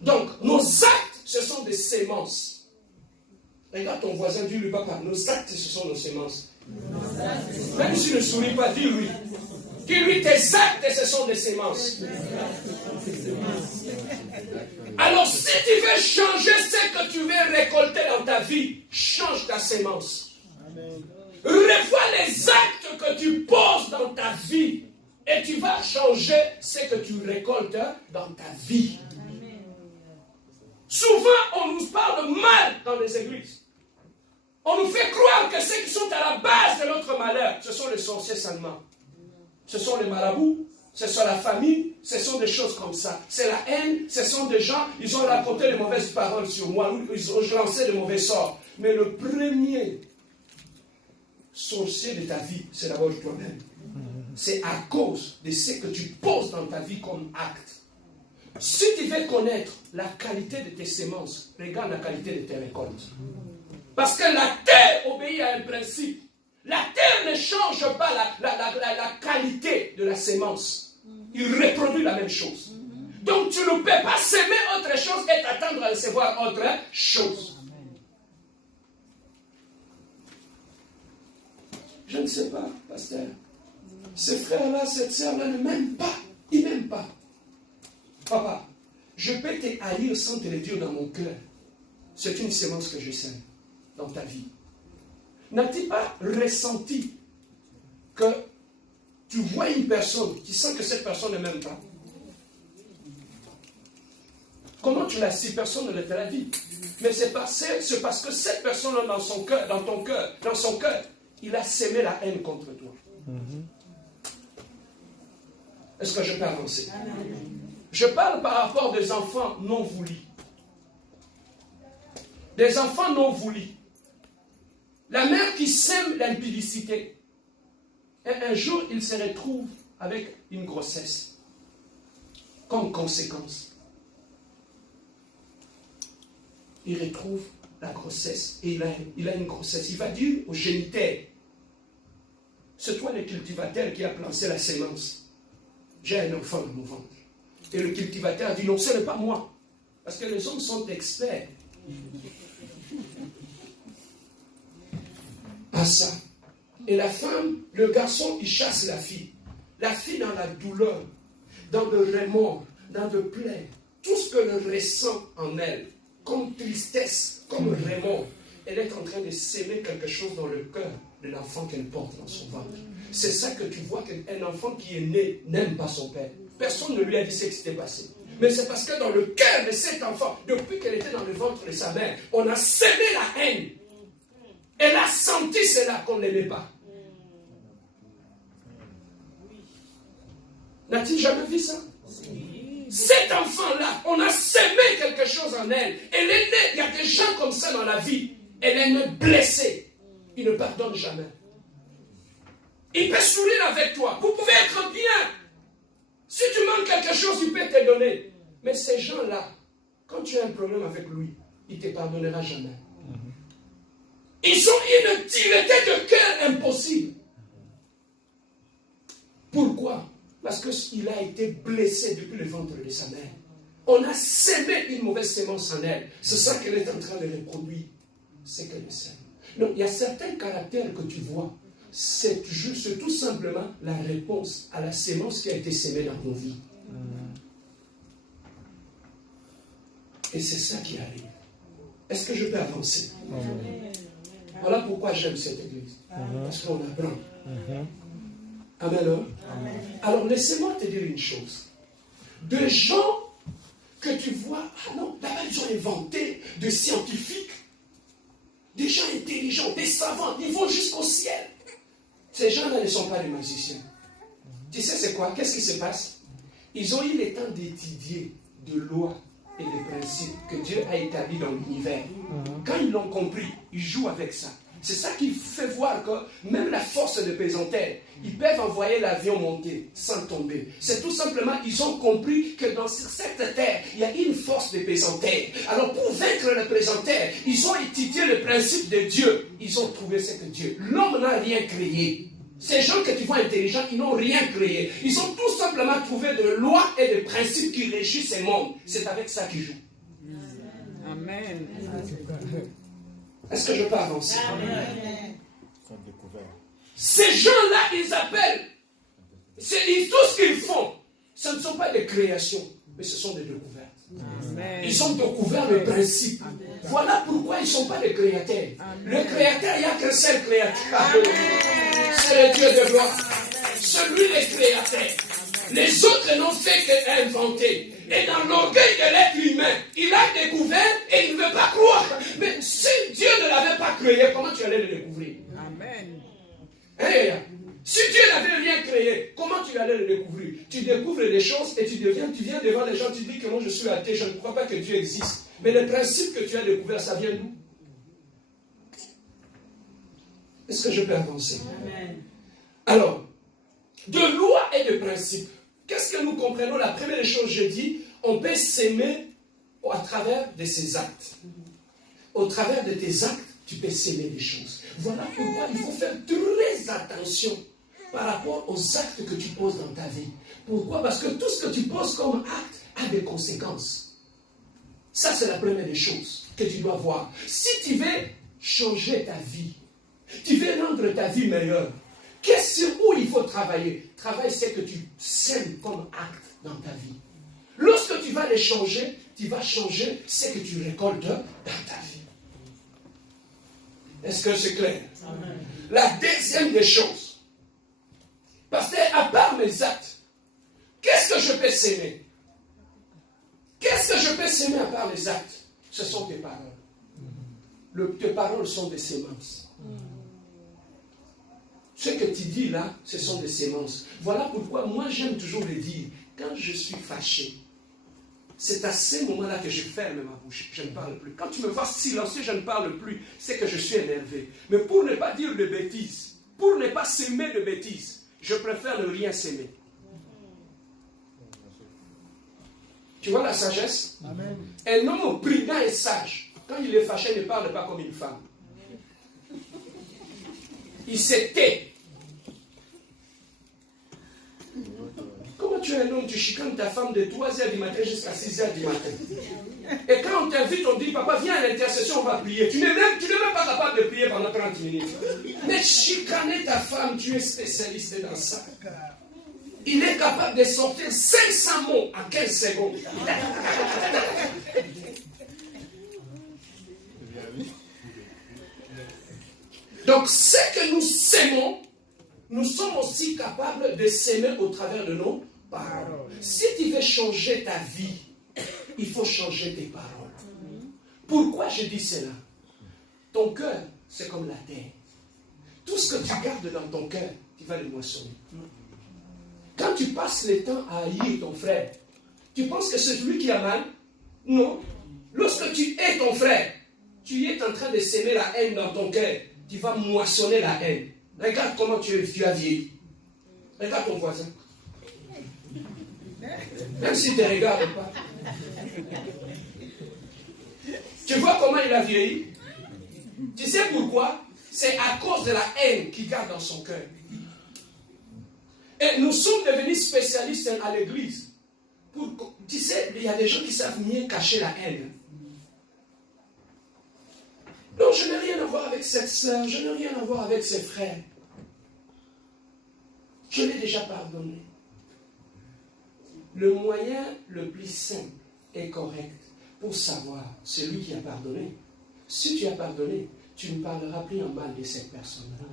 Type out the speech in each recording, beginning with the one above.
Donc, nos actes, ce sont des sémences. Regarde ton voisin, dis-lui, papa, nos actes, ce sont nos sémences. Même s'il ne sourit pas, dis-lui. Dis-lui, tes actes, ce sont des sémences. Alors, si tu veux changer ce que tu veux récolter dans ta vie, change ta sémence. Revois les actes que tu poses dans ta vie et tu vas changer ce que tu récoltes dans ta vie. Souvent, on nous parle mal dans les églises. On nous fait croire que ceux qui sont à la base de notre malheur, ce sont les sorciers seulement. Ce sont les marabouts, ce sont la famille, ce sont des choses comme ça. C'est la haine, ce sont des gens, ils ont raconté de mauvaises paroles sur moi, ils ont lancé de mauvais sorts. Mais le premier sorcier de ta vie, c'est d'abord toi-même. C'est à cause de ce que tu poses dans ta vie comme acte. Si tu veux connaître la qualité de tes semences, regarde la qualité de tes récoltes. Parce que la terre obéit à un principe. La terre ne change pas la qualité de la sémence. Il reproduit la même chose. Donc tu ne peux pas s'aimer autre chose et t'attendre à recevoir autre chose. Je ne sais pas, pasteur. Ce frère-là, cette sœur-là ne m'aime pas. Il ne m'aime pas. Papa, je peux te haïr sans te le dire dans mon cœur. C'est une sémence que je sème dans ta vie. N'as-tu pas ressenti que tu vois une personne qui sent que cette personne ne m'aime pas? Comment tu l'as si personne ne te l'a dit? Mais c'est parce que cette personne dans son cœur, dans ton cœur, dans son cœur, il a sémé la haine contre toi. Est-ce que je peux avancer? Je parle par rapport des enfants non voulus. Des enfants non voulus. La mère qui sème l'impudicité. Et un jour, il se retrouve avec une grossesse. Comme conséquence. Il retrouve la grossesse. Et il a une grossesse. Il va dire au géniteur, c'est toi le cultivateur qui a planté la sémence. J'ai un enfant dans mon ventre. Et le cultivateur dit non, ce n'est pas moi. Parce que les hommes sont experts. À ça. Et la femme, le garçon, il chasse la fille. La fille dans la douleur, dans le remords, dans le plaie, tout ce que le ressent en elle, comme tristesse, comme remords, elle est en train de s'aimer quelque chose dans le cœur de l'enfant qu'elle porte dans son ventre. C'est ça que tu vois qu'un enfant qui est né n'aime pas son père. Personne ne lui a dit ce qui s'était passé. Mais c'est parce que dans le cœur de cet enfant, depuis qu'elle était dans le ventre de sa mère, on a sémé la haine. Elle a senti cela qu'on ne l'aimait pas. N'a-t-il jamais vu ça? Cet enfant-là, on a sémé quelque chose en elle. Elle est née, il y a des gens comme ça dans la vie. Elle est née blessée. Il ne pardonne jamais. Il peut sourire avec toi. Vous pouvez être bien. Si tu manques quelque chose, il peut te donner. Mais ces gens-là, quand tu as un problème avec lui, il ne te pardonnera jamais. Ils ont une dureté de cœur impossible. Pourquoi? Parce qu'il a été blessé depuis le ventre de sa mère. On a sémé une mauvaise sémence en elle. C'est ça qu'elle est en train de reproduire. C'est qu'elle sème. Donc, il y a certains caractères que tu vois. C'est tout simplement la réponse à la sémence qui a été sémée dans nos vies. Et c'est ça qui arrive. Est-ce que je peux avancer? Voilà pourquoi j'aime cette église. Parce qu'on apprend. Amen. Alors, laissez-moi te dire une chose. Des gens que tu vois, ah non, là-bas, ils ont inventé des scientifiques, des gens intelligents, des savants, ils vont jusqu'au ciel. Ces gens-là ne sont pas des magiciens. Tu sais c'est quoi? Qu'est-ce qui se passe? Ils ont eu le temps d'étudier de lois et des principes que Dieu a établis dans l'univers. Quand ils l'ont compris, ils jouent avec ça. C'est ça qui fait voir que même la force de pesanteur, ils peuvent envoyer l'avion monter sans tomber. C'est tout simplement, ils ont compris que sur cette terre, il y a une force de pesanteur. Alors pour vaincre le pesanteur, ils ont étudié le principe de Dieu. Ils ont trouvé ce que Dieu. L'homme n'a rien créé. Ces gens que tu vois intelligents, ils n'ont rien créé. Ils ont tout simplement trouvé de lois et de principes qui régissent ces mondes. C'est avec ça qu'ils jouent. Amen. Est-ce que je peux avancer? Amen. Ces gens-là, ils appellent. Tout ce qu'ils font, ce ne sont pas des créations, mais ce sont des découvertes. Amen. Ils ont découvert le principe. Voilà pourquoi ils ne sont pas des créateurs. Le créateur, il n'y a qu'un seul créateur. C'est le Dieu de gloire. Celui les créateurs. Les autres n'ont fait qu'inventer. Et dans l'orgueil de l'être humain, il a découvert et il ne veut pas croire. Mais si Dieu ne l'avait pas créé, comment tu allais le découvrir? Amen. Hey, si Dieu n'avait rien créé, comment tu allais le découvrir? Tu découvres des choses et tu viens devant les gens, tu dis que moi je suis athée, je ne crois pas que Dieu existe. Mais le principe que tu as découvert, ça vient d'où? Est-ce que je peux avancer? Amen. Alors, de loi et de principe, qu'est-ce que nous comprenons? La première chose, je dis, on peut s'aimer à travers de ses actes. Au travers de tes actes, tu peux s'aimer des choses. Voilà pourquoi il faut faire très attention par rapport aux actes que tu poses dans ta vie. Pourquoi? Parce que tout ce que tu poses comme acte a des conséquences. Ça, c'est la première des choses que tu dois voir. Si tu veux changer ta vie, tu veux rendre ta vie meilleure, qu'est-ce où il faut travailler? Travail, c'est que tu sèmes comme acte dans ta vie. Lorsque tu vas les changer, tu vas changer ce que tu récoltes dans ta vie. Est-ce que c'est clair? Amen. La deuxième des choses, parce qu'à part mes actes, qu'est-ce que je peux s'aimer? Qu'est-ce que je peux s'aimer à part les actes? Ce sont tes paroles. Tes paroles sont des semences. Ce que tu dis là, ce sont des semences. Voilà pourquoi moi j'aime toujours le dire. Quand je suis fâché, c'est à ces moments-là que je ferme ma bouche. Je ne parle plus. Quand tu me vois silencieux, je ne parle plus. C'est que je suis énervé. Mais pour ne pas dire de bêtises, pour ne pas s'aimer de bêtises, je préfère ne rien s'aimer. Tu vois la sagesse? Amen. Un homme prudent et sage, quand il est fâché, ne parle pas comme une femme. Il se tait. Comment tu es un homme, tu chicanes ta femme de 3h du matin jusqu'à 6h du matin. Et quand on t'invite, on dit, papa, viens à l'intercession, on va prier. Tu n'es même pas capable de prier pendant 30 minutes. Mais chicaner ta femme, tu es spécialiste dans ça. Il est capable de sortir 500 mots en 15 secondes. Donc, ce que nous s'aimons, nous sommes aussi capables de s'aimer au travers de nos paroles. Si tu veux changer ta vie, il faut changer tes paroles. Pourquoi je dis cela? Ton cœur, c'est comme la terre. Tout ce que tu gardes dans ton cœur, tu vas le moissonner. Quand tu passes le temps à haïr ton frère, tu penses que c'est lui qui a mal? Non. Lorsque tu hais ton frère, tu es en train de s'aimer la haine dans ton cœur. Tu vas moissonner la haine. Regarde comment tu as vieilli. Regarde ton voisin. Même s'il ne te regarde pas. Tu vois comment il a vieilli? Tu sais pourquoi? C'est à cause de la haine qu'il garde dans son cœur. Et nous sommes devenus spécialistes à l'église. Tu sais, il y a des gens qui savent mieux cacher la haine. Non, je n'ai rien à voir avec cette sœur, je n'ai rien à voir avec ses frères. Je l'ai déjà pardonné. Le moyen le plus simple et correct pour savoir celui qui a pardonné. Si tu as pardonné, tu ne parleras plus en mal de cette personne-là.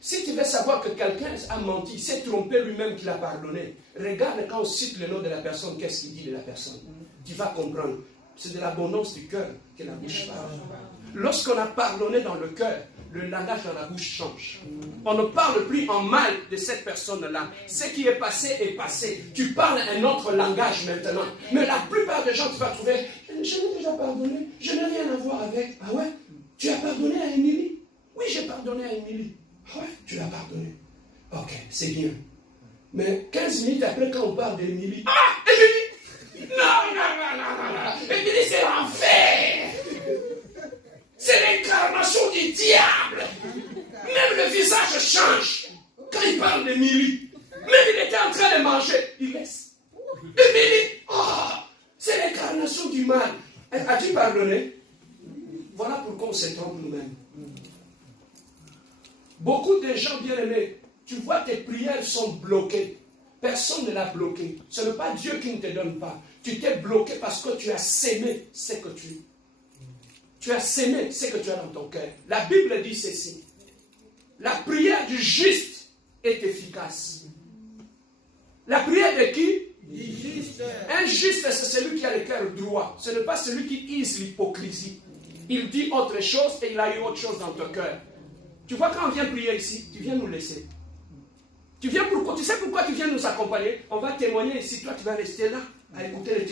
Si tu veux savoir que quelqu'un a menti, s'est trompé lui-même qu'il a pardonné, regarde quand on cite le nom de la personne, qu'est-ce qu'il dit de la personne. Tu vas comprendre. C'est de l'abondance du cœur que la bouche parle. Lorsqu'on a pardonné dans le cœur, le langage dans la bouche change. On ne parle plus en mal de cette personne-là. Ce qui est passé. Tu parles un autre langage maintenant. Mais la plupart des gens, tu vas trouver, je l'ai déjà pardonné, je n'ai rien à voir avec. Ah ouais? Tu as pardonné à Émilie? Oui, j'ai pardonné à Émilie. Ah ouais? Tu l'as pardonné. Ok, c'est bien. Mais 15 minutes après, quand on parle d'Émilie, ah, Émilie! Non. Émilie, c'est l'enfer! C'est l'incarnation du diable. Même le visage change. Quand il parle de Milly, même il était en train de manger, il laisse. Et Milly, c'est l'incarnation du mal. As-tu pardonné? Voilà pourquoi on se trompe nous-mêmes. Beaucoup de gens bien-aimés, tu vois tes prières sont bloquées. Personne ne l'a bloqué. Ce n'est pas Dieu qui ne te donne pas. Tu t'es bloqué parce que tu as sémé ce que tu as sémé ce que tu as dans ton cœur. La Bible dit ceci. La prière du juste est efficace. La prière de qui? Du juste. Un juste, c'est celui qui a le cœur droit. Ce n'est pas celui qui use l'hypocrisie. Il dit autre chose et il a eu autre chose dans ton cœur. Tu vois, quand on vient prier ici, tu viens nous laisser. Tu sais pourquoi tu viens nous accompagner? On va témoigner ici, toi tu vas rester là à écouter les